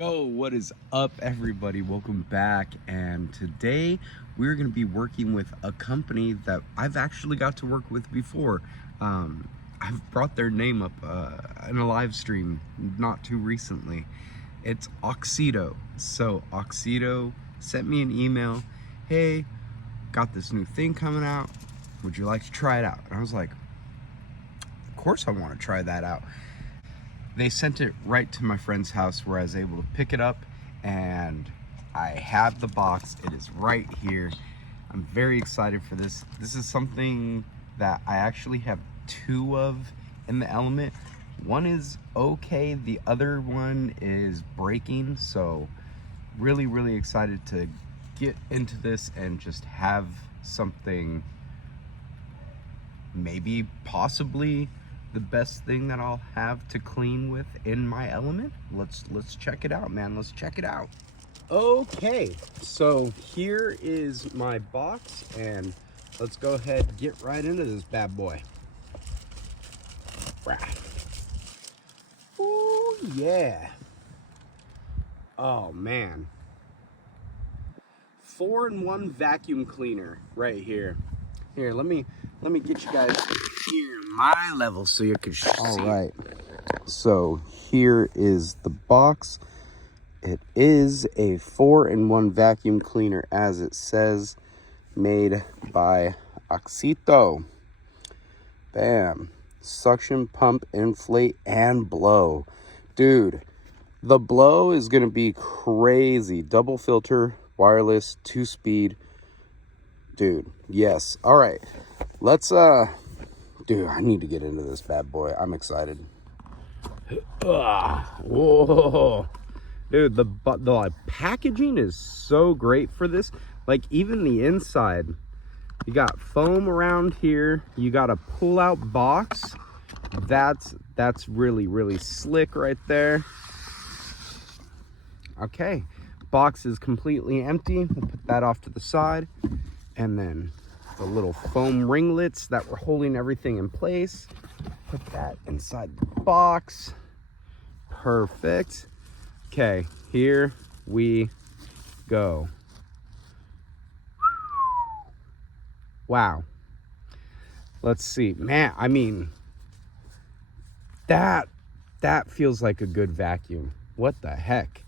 Yo, what is up, everybody? Welcome back. And today we're going to be working with a company that I've actually got to work with before. I've brought their name up in a live stream not too recently. It's Auxito. So Auxito sent me an email. Hey, got this new thing coming out. Would you like to try it out? And I was like, of course I want to try that out. They sent it right to my friend's house where I was able to pick it up, and I have the box. It is right here. I'm very excited for this. This is something that I actually have two of in the Element. One is okay, the other one is breaking, so really excited to get into this and just have something, maybe possibly the best thing that I'll have to clean with in my Element. Let's check it out, man. Let's check it out. Okay, so here is my box, and let's go ahead and get right into this bad boy. Oh yeah. Oh man. 4-in-1 vacuum cleaner right here. Here, let me get you guys here my level so you can see. All right, so here is the box. It is a 4-in-1 vacuum cleaner, as it says, made by Auxito. Bam. Suction, pump, inflate, and blow. Dude, the blow is gonna be crazy. Double filter, wireless, 2-speed. Dude, yes. All right, let's dude, I need to get into this bad boy. I'm excited. Whoa, dude, the packaging is so great for this. Like, even the inside, you got foam around here. You got a pull-out box. That's really slick right there. Okay, box is completely empty. We'll put that off to the side, and then the little foam ringlets that were holding everything in place, put that inside the box. Perfect. Okay, here we go. Wow. Let's see, man. I mean, that feels like a good vacuum. What the heck?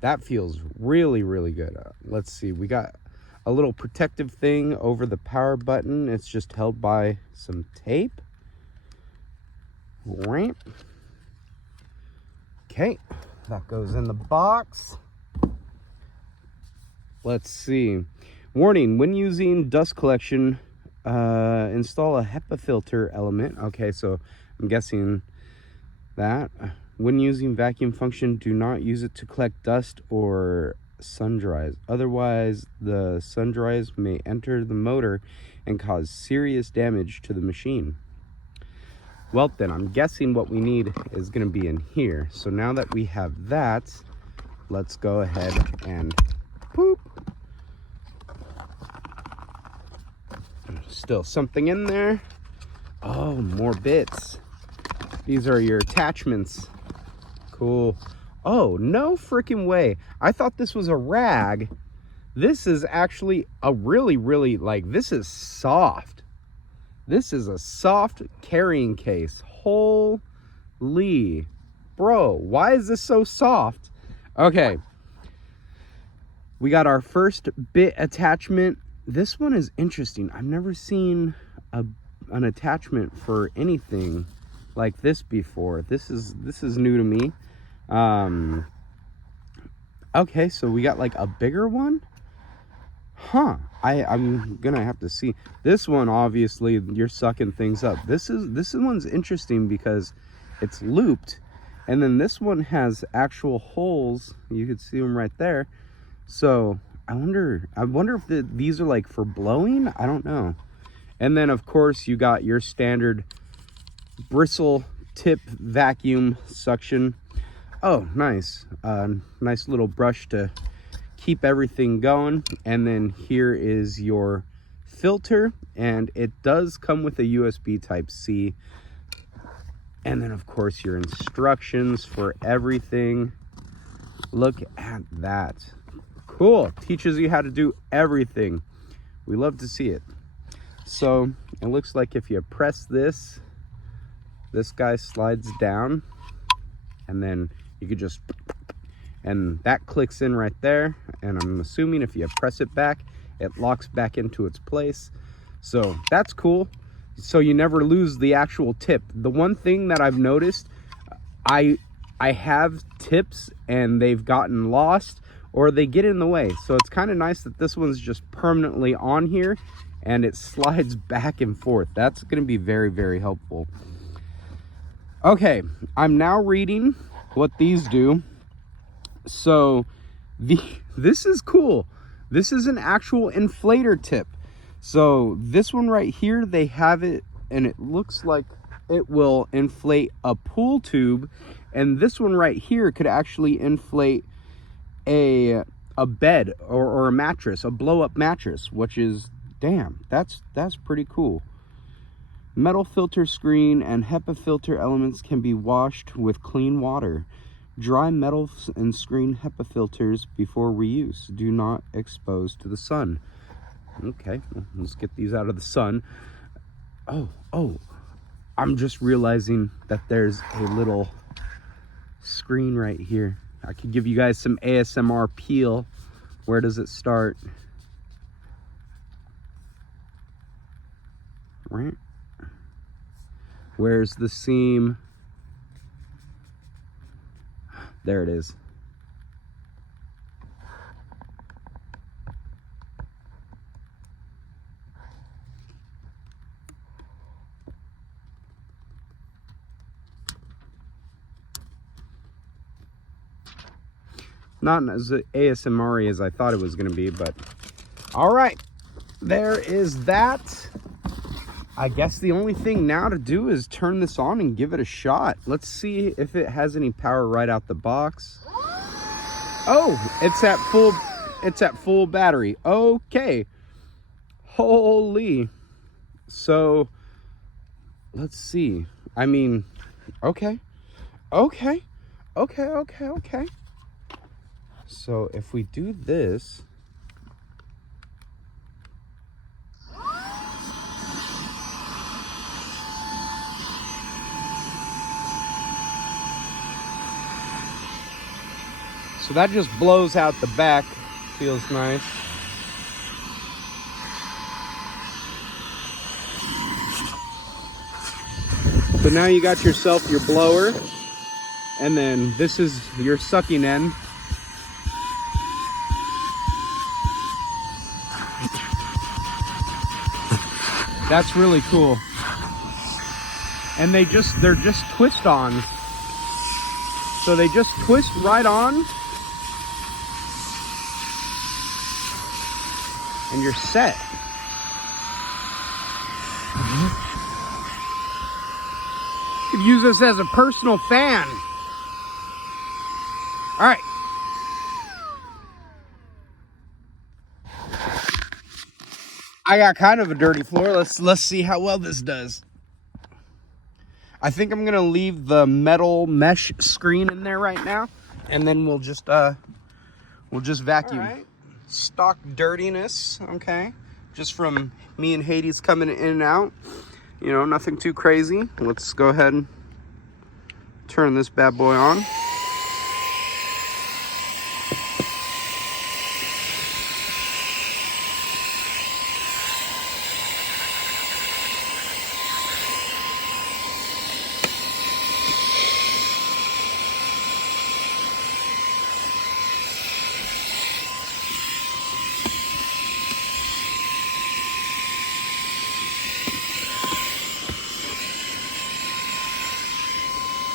That feels really good. Let's see, we got a little protective thing over the power button. It's just held by some tape. Right. Okay, that goes in the box. Let's see. Warning, when using dust collection, install a HEPA filter element. Okay, so I'm guessing that. When using vacuum function, do not use it to collect dust or sun dries. Otherwise, the sun dries may enter the motor and cause serious damage to the machine. Well then, I'm guessing what we need is going to be in here. So now that we have that, let's go ahead and poop. Still something in there. Oh, more bits. These are your attachments. Cool. Oh, no freaking way. I thought this was a rag. This is actually a really, like, this is soft. This is a soft carrying case. Holy, bro, why is this so soft? Okay. We got our first bit attachment. This one is interesting. I've never seen an attachment for anything like this before. This is new to me. Okay, so we got like a bigger one. I'm gonna have to see. This one, obviously, you're sucking things up. This one's interesting because it's looped, and then this one has actual holes. You could see them right there. So I wonder if these are like for blowing. I don't know. And then of course you got your standard bristle tip vacuum suction. Oh, nice. Nice little brush to keep everything going. And then here is your filter, and it does come with a USB Type-C. And then of course your instructions for everything. Look at that. Cool. Teaches you how to do everything. We love to see it. So it looks like if you press this, this guy slides down, and then you could just, and that clicks in right there. And I'm assuming if you press it back, it locks back into its place. So that's cool. So you never lose the actual tip. The one thing that I've noticed, I have tips and they've gotten lost or they get in the way. So it's kind of nice that this one's just permanently on here and it slides back and forth. That's going to be very, very helpful. Okay, I'm now reading what these do. So this is cool. This is an actual inflator tip. So this one right here, they have it and it looks like it will inflate a pool tube. And this one right here could actually inflate a bed or a mattress, a blow-up mattress, which is, damn, that's pretty cool. Metal filter screen and HEPA filter elements can be washed with clean water. Dry metal and screen HEPA filters before reuse. Do not expose to the sun. Okay, well, let's get these out of the sun. Oh, I'm just realizing that there's a little screen right here. I could give you guys some ASMR peel. Where does it start? Right. Where's the seam? There it is. Not as ASMR as I thought it was going to be, but all right, there is that. I guess the only thing now to do is turn this on and give it a shot. Let's see if it has any power right out the box. Oh, it's at full battery. Okay. Holy. So let's see. I mean, okay. So if we do this, so that just blows out the back. Feels nice. So now you got yourself your blower, and then this is your sucking end. That's really cool. And they're just twist on. So they just twist right on. And you're set. You could use this as a personal fan. All right. I got kind of a dirty floor. Let's see how well this does. I think I'm gonna leave the metal mesh screen in there right now, and then we'll just vacuum. All right. Stock dirtiness, okay, just from me and Hades coming in and out. You know, nothing too crazy. Let's go ahead and turn this bad boy on.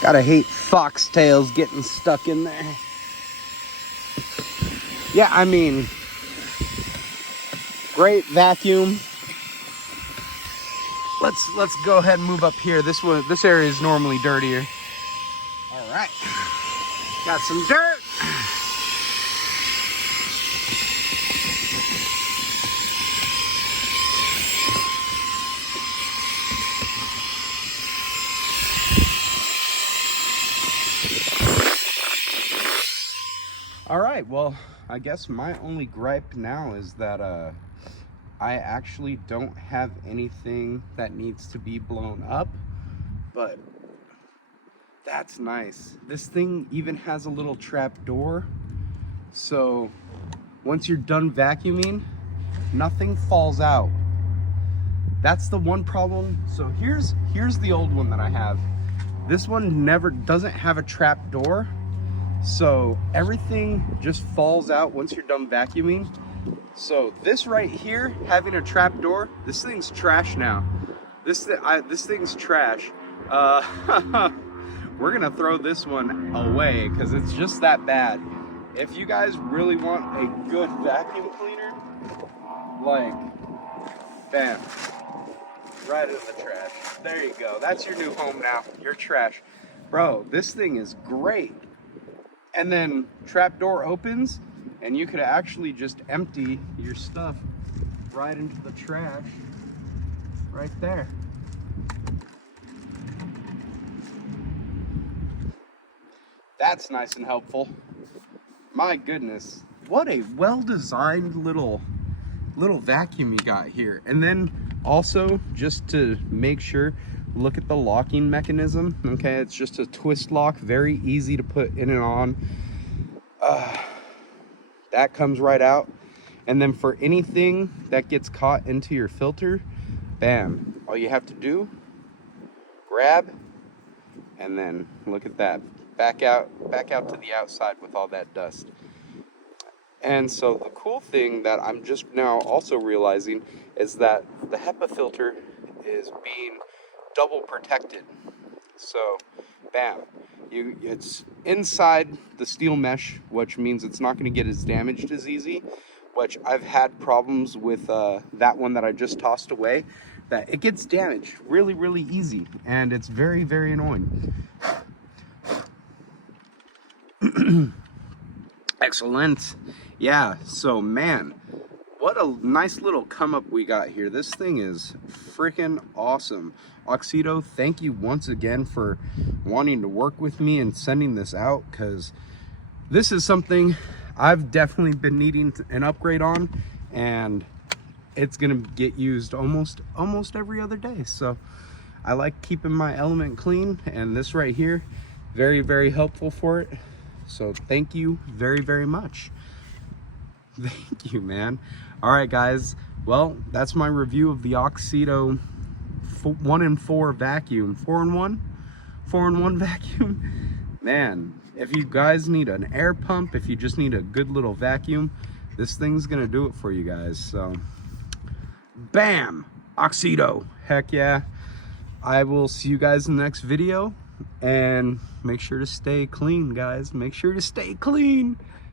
Gotta hate foxtails getting stuck in there. Yeah, I mean, great vacuum. Let's go ahead and move up here. This area is normally dirtier. All right, got some dirt. All right, well, I guess my only gripe now is that I actually don't have anything that needs to be blown up, but that's nice. This thing even has a little trap door, so once you're done vacuuming, nothing falls out. That's the one problem. So here's the old one that I have. This one doesn't have a trap door, so everything just falls out once you're done vacuuming. So this right here, having a trap door, this thing's trash now. This thing's trash. We're gonna throw this one away because it's just that bad. If you guys really want a good vacuum cleaner, like, bam, right into the trash. There you go. That's your new home now. Your trash. Bro, this thing is great. And then trap door opens and you could actually just empty your stuff right into the trash right there. That's nice and helpful. My goodness, what a well-designed little vacuum you got here. And then also, just to make sure, look at the locking mechanism. Okay, it's just a twist lock, very easy to put in and on. That comes right out. And then for anything that gets caught into your filter, bam, all you have to do, grab, and then look at that, back out to the outside with all that dust. And so the cool thing that I'm just now also realizing is that the HEPA filter is being double protected. So, bam, it's inside the steel mesh, which means it's not going to get as damaged as easy, which I've had problems with that one that I just tossed away, that it gets damaged really, really easy, and it's very, very annoying. Excellent. Yeah, so man, what a nice little come up we got here. This thing is freaking awesome. Auxito, thank you once again for wanting to work with me and sending this out, because this is something I've definitely been needing an upgrade on, and it's gonna get used almost every other day. So I like keeping my element clean, and this right here, very, very helpful for it. So thank you very, very much. Thank you, man. All right, guys. Well, that's my review of the Auxito 1-in-4 vacuum. 4-in-1 vacuum. Man, if you guys need an air pump, if you just need a good little vacuum, this thing's gonna do it for you guys. So, bam, Auxito. Heck yeah. I will see you guys in the next video. And make sure to stay clean, guys. Make sure to stay clean.